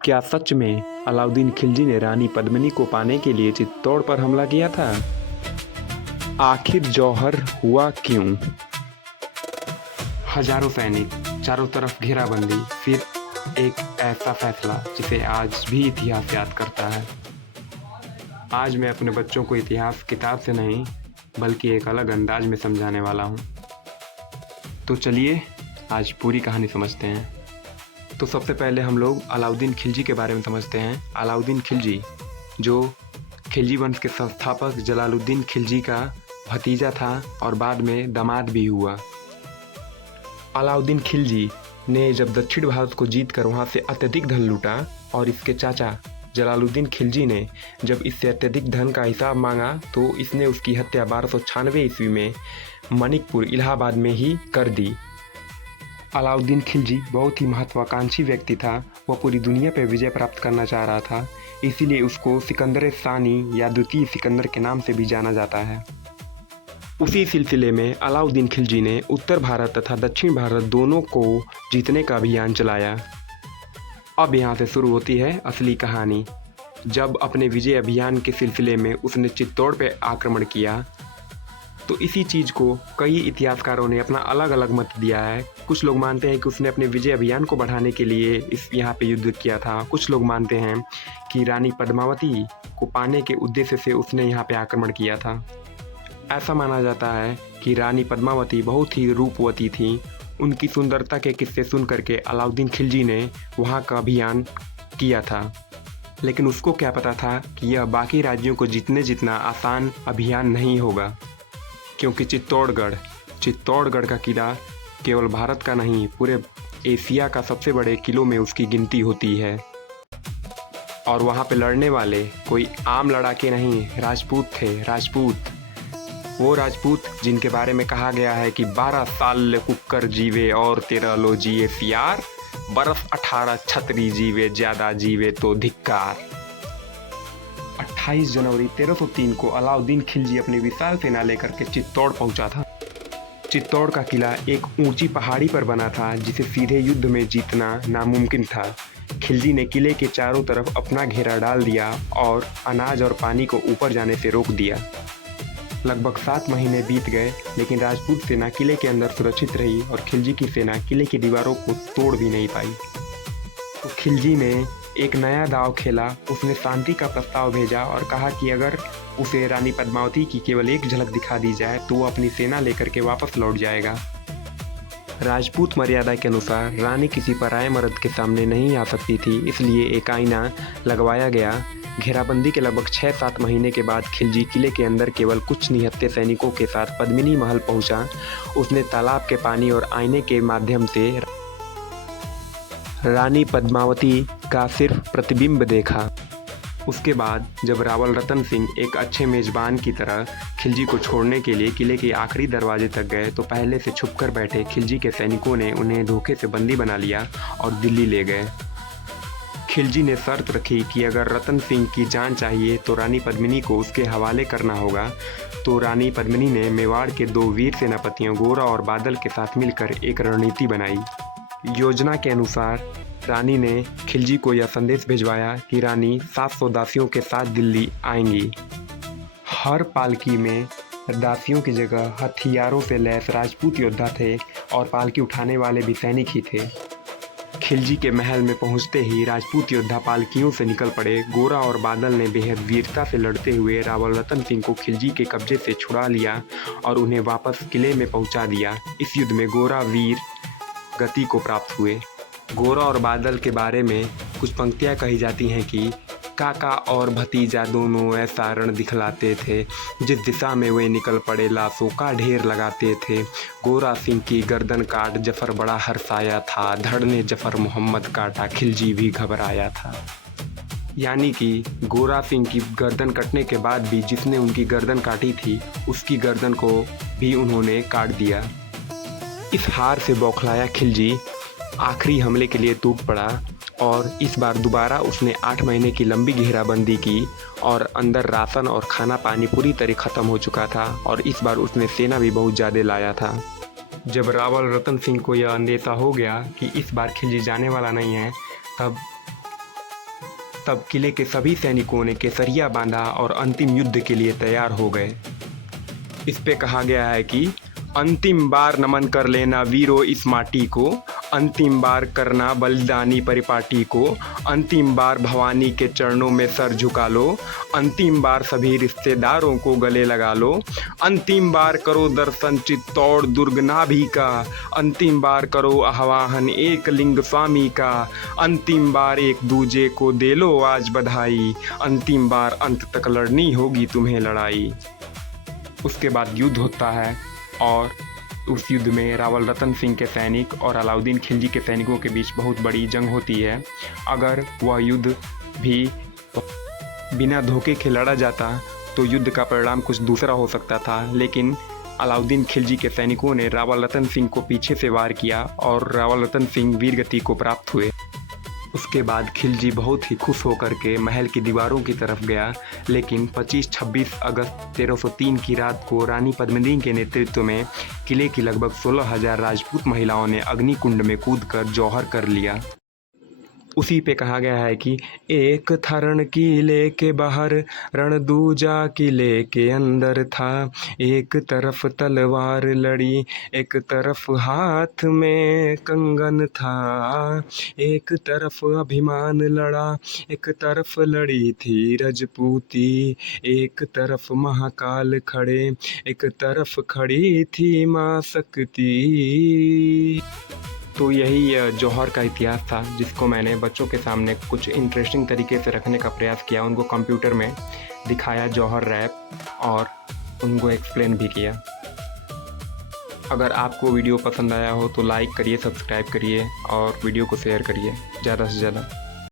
क्या सच में अलाउद्दीन खिलजी ने रानी पद्मिनी को पाने के लिए चित्तौड़ पर हमला किया था? आखिर जौहर हुआ क्यों? हजारों सैनिक, चारों तरफ घेराबंदी, फिर एक ऐसा फैसला जिसे आज भी इतिहास याद करता है। आज मैं अपने बच्चों को इतिहास किताब से नहीं बल्कि एक अलग अंदाज में समझाने वाला हूँ। तो चलिए आज पूरी कहानी समझते हैं। तो सबसे पहले हम लोग अलाउद्दीन खिलजी के बारे में समझते हैं। अलाउद्दीन खिलजी जो खिलजी वंश के संस्थापक जलालुद्दीन खिलजी का भतीजा था और बाद में दामाद भी हुआ। अलाउद्दीन खिलजी ने जब दक्षिण भारत को जीतकर वहां से अत्यधिक धन लूटा और इसके चाचा जलालुद्दीन खिलजी ने जब इससे अत्यधिक धन का हिसाब मांगा तो इसने उसकी हत्या 1296 ईस्वी में मणिकपुर इलाहाबाद में ही कर दी। अलाउद्दीन खिलजी बहुत ही महत्वाकांक्षी व्यक्ति था। वह पूरी दुनिया पर विजय प्राप्त करना चाह रहा था, इसीलिए उसको सिकंदर सानी या द्वितीय सिकंदर के नाम से भी जाना जाता है। उसी सिलसिले में अलाउद्दीन खिलजी ने उत्तर भारत तथा दक्षिण भारत दोनों को जीतने का अभियान चलाया। अब यहाँ से शुरू होती है असली कहानी। जब अपने विजय अभियान के सिलसिले में उसने चित्तौड़ पर आक्रमण किया तो इसी चीज़ को कई इतिहासकारों ने अपना अलग अलग मत दिया है। कुछ लोग मानते हैं कि उसने अपने विजय अभियान को बढ़ाने के लिए यहाँ पे युद्ध किया था। कुछ लोग मानते हैं कि रानी पद्मावती को पाने के उद्देश्य से उसने यहाँ पे आक्रमण किया था। ऐसा माना जाता है कि रानी पद्मावती बहुत ही रूपवती थी। उनकी सुंदरता के किस्से सुन करके अलाउद्दीन खिलजी ने वहाँ का अभियान किया था, लेकिन उसको क्या पता था कि यह बाकी राज्यों को जीतने जितना आसान अभियान नहीं होगा, क्योंकि चित्तौड़गढ़ का किला केवल भारत का नहीं पूरे एशिया का सबसे बड़े किलों में उसकी गिनती होती है। और वहाँ पे लड़ने वाले कोई आम लड़ाके नहीं, राजपूत थे। वो राजपूत जिनके बारे में कहा गया है कि 12 साल कुकर जीवे और 13 लो जिए सियार, बरस 18 छतरी जीवे ज्यादा जीवे तो धिक्कार। 28 जनवरी 1303 को अलाउद्दीन खिलजी अपनी विशाल सेना लेकर के चित्तौड़ पहुंचा था। चित्तौड़ का किला एक ऊंची पहाड़ी पर बना था जिसे सीधे युद्ध में जीतना नामुमकिन था। खिलजी ने किले के चारों तरफ अपना घेरा डाल दिया और अनाज और पानी को ऊपर जाने से रोक दिया। लगभग 7 महीने बीत गए, लेकिन राजपूत सेना किले के अंदर सुरक्षित रही और खिलजी की सेना किले की दीवारों को तोड़ भी नहीं पाई। तो खिलजी ने एक नया दांव खेला। उसने शांति का प्रस्ताव भेजा और कहा कि अगर उसे रानी पद्मावती की केवल एक झलक दिखा दी जाए तो वो अपनी सेना लेकर के वापस लौट जाएगा। राजपूत मर्यादा के अनुसार रानी किसी पराये मर्द के सामने नहीं आ सकती थी, इसलिए एक आईना लगवाया गया। घेराबंदी के लगभग 6-7 महीने के बाद खिलजी किले के अंदर केवल कुछ निहत्थे सैनिकों के साथ पद्मिनी महल पहुंचा। उसने तालाब के पानी और आईने के माध्यम से रानी पद्मावती का सिर्फ प्रतिबिंब देखा। उसके बाद जब रावल रतन सिंह एक अच्छे मेजबान की तरह खिलजी को छोड़ने के लिए किले के आखिरी दरवाजे तक गए तो पहले से छुपकर बैठे खिलजी के सैनिकों ने उन्हें धोखे से बंदी बना लिया और दिल्ली ले गए। खिलजी ने शर्त रखी कि अगर रतन सिंह की जान चाहिए तो रानी पद्मिनी को उसके हवाले करना होगा। तो रानी पद्मिनी ने मेवाड़ के 2 वीर सेनापतियों गोरा और बादल के साथ मिलकर एक रणनीति बनाई। योजना के अनुसार रानी ने खिलजी को यह संदेश भिजवाया कि रानी 700 दासियों के साथ दिल्ली आएंगी। हर पालकी में दासियों की जगह हथियारों से लैस राजपूत योद्धा थे और पालकी उठाने वाले भी सैनिक ही थे। खिलजी के महल में पहुंचते ही राजपूत योद्धा पालकियों से निकल पड़े। गोरा और बादल ने बेहद वीरता से लड़ते हुए रावल रतन सिंह को खिलजी के कब्जे से छुड़ा लिया और उन्हें वापस किले में पहुंचा दिया। इस युद्ध में गोरा वीर गति को प्राप्त हुए। गोरा और बादल के बारे में कुछ पंक्तियां कही जाती हैं कि काका और भतीजा दोनों ऐसा रण दिखलाते थे, जिस दिशा में वे निकल पड़े लाशों का ढेर लगाते थे। गोरा सिंह की गर्दन काट जफर बड़ा हर्षाया था, धड़ ने जफर मोहम्मद काटा खिलजी भी घबराया था। यानी कि गोरा सिंह की गर्दन कटने के बाद भी जिसने उनकी गर्दन काटी थी उसकी गर्दन को भी उन्होंने काट दिया। इस हार से बौखलाया खिलजी आखिरी हमले के लिए टूट पड़ा और इस बार दोबारा उसने 8 महीने की लंबी घेराबंदी की और अंदर राशन और खाना पानी पूरी तरह ख़त्म हो चुका था और इस बार उसने सेना भी बहुत ज़्यादा लाया था। जब रावल रतन सिंह को यह अंदेशा हो गया कि इस बार खिलजी जाने वाला नहीं है, तब तब किले के सभी सैनिकों ने केसरिया बांधा और अंतिम युद्ध के लिए तैयार हो गए। इस पे कहा गया है कि अंतिम बार नमन कर लेना वीरो इस माटी को, अंतिम बार करना बलिदानी परिपाटी को, अंतिम बार भवानी के चरणों में सर झुका लो, अंतिम बार सभी रिश्तेदारों को गले लगा लो, अंतिम बार करो दर्शन चित्तौड़ दुर्ग नाभि का, अंतिम बार करो आह्वान एक लिंग स्वामी का, अंतिम बार एक दूजे को दे लो आज बधाई, अंतिम बार अंत तक लड़नी होगी तुम्हें लड़ाई। उसके बाद युद्ध होता है और उस युद्ध में रावल रतन सिंह के सैनिक और अलाउद्दीन खिलजी के सैनिकों के बीच बहुत बड़ी जंग होती है। अगर वह युद्ध भी बिना धोखे के लड़ा जाता तो युद्ध का परिणाम कुछ दूसरा हो सकता था, लेकिन अलाउद्दीन खिलजी के सैनिकों ने रावल रतन सिंह को पीछे से वार किया और रावल रतन सिंह वीरगति को प्राप्त हुए। उसके बाद खिलजी बहुत ही खुश होकर के महल की दीवारों की तरफ गया, लेकिन 25-26 अगस्त 1303 की रात को रानी पद्मिनी के नेतृत्व में किले की लगभग 16,000 राजपूत महिलाओं ने अग्निकुंड में कूदकर जौहर कर लिया। उसी पे कहा गया है कि एक था रण किले के बाहर, रण दूजा किले के अंदर था, एक तरफ तलवार लड़ी, एक तरफ हाथ में कंगन था, एक तरफ अभिमान लड़ा, एक तरफ लड़ी थी रजपूती, एक तरफ महाकाल खड़े, एक तरफ खड़ी थी माँ शक्ति। तो यही जौहर का इतिहास था, जिसको मैंने बच्चों के सामने कुछ इंटरेस्टिंग तरीके से रखने का प्रयास किया। उनको कंप्यूटर में दिखाया जौहर रैप और उनको एक्सप्लेन भी किया। अगर आपको वीडियो पसंद आया हो तो लाइक करिए, सब्सक्राइब करिए और वीडियो को शेयर करिए ज़्यादा से ज़्यादा।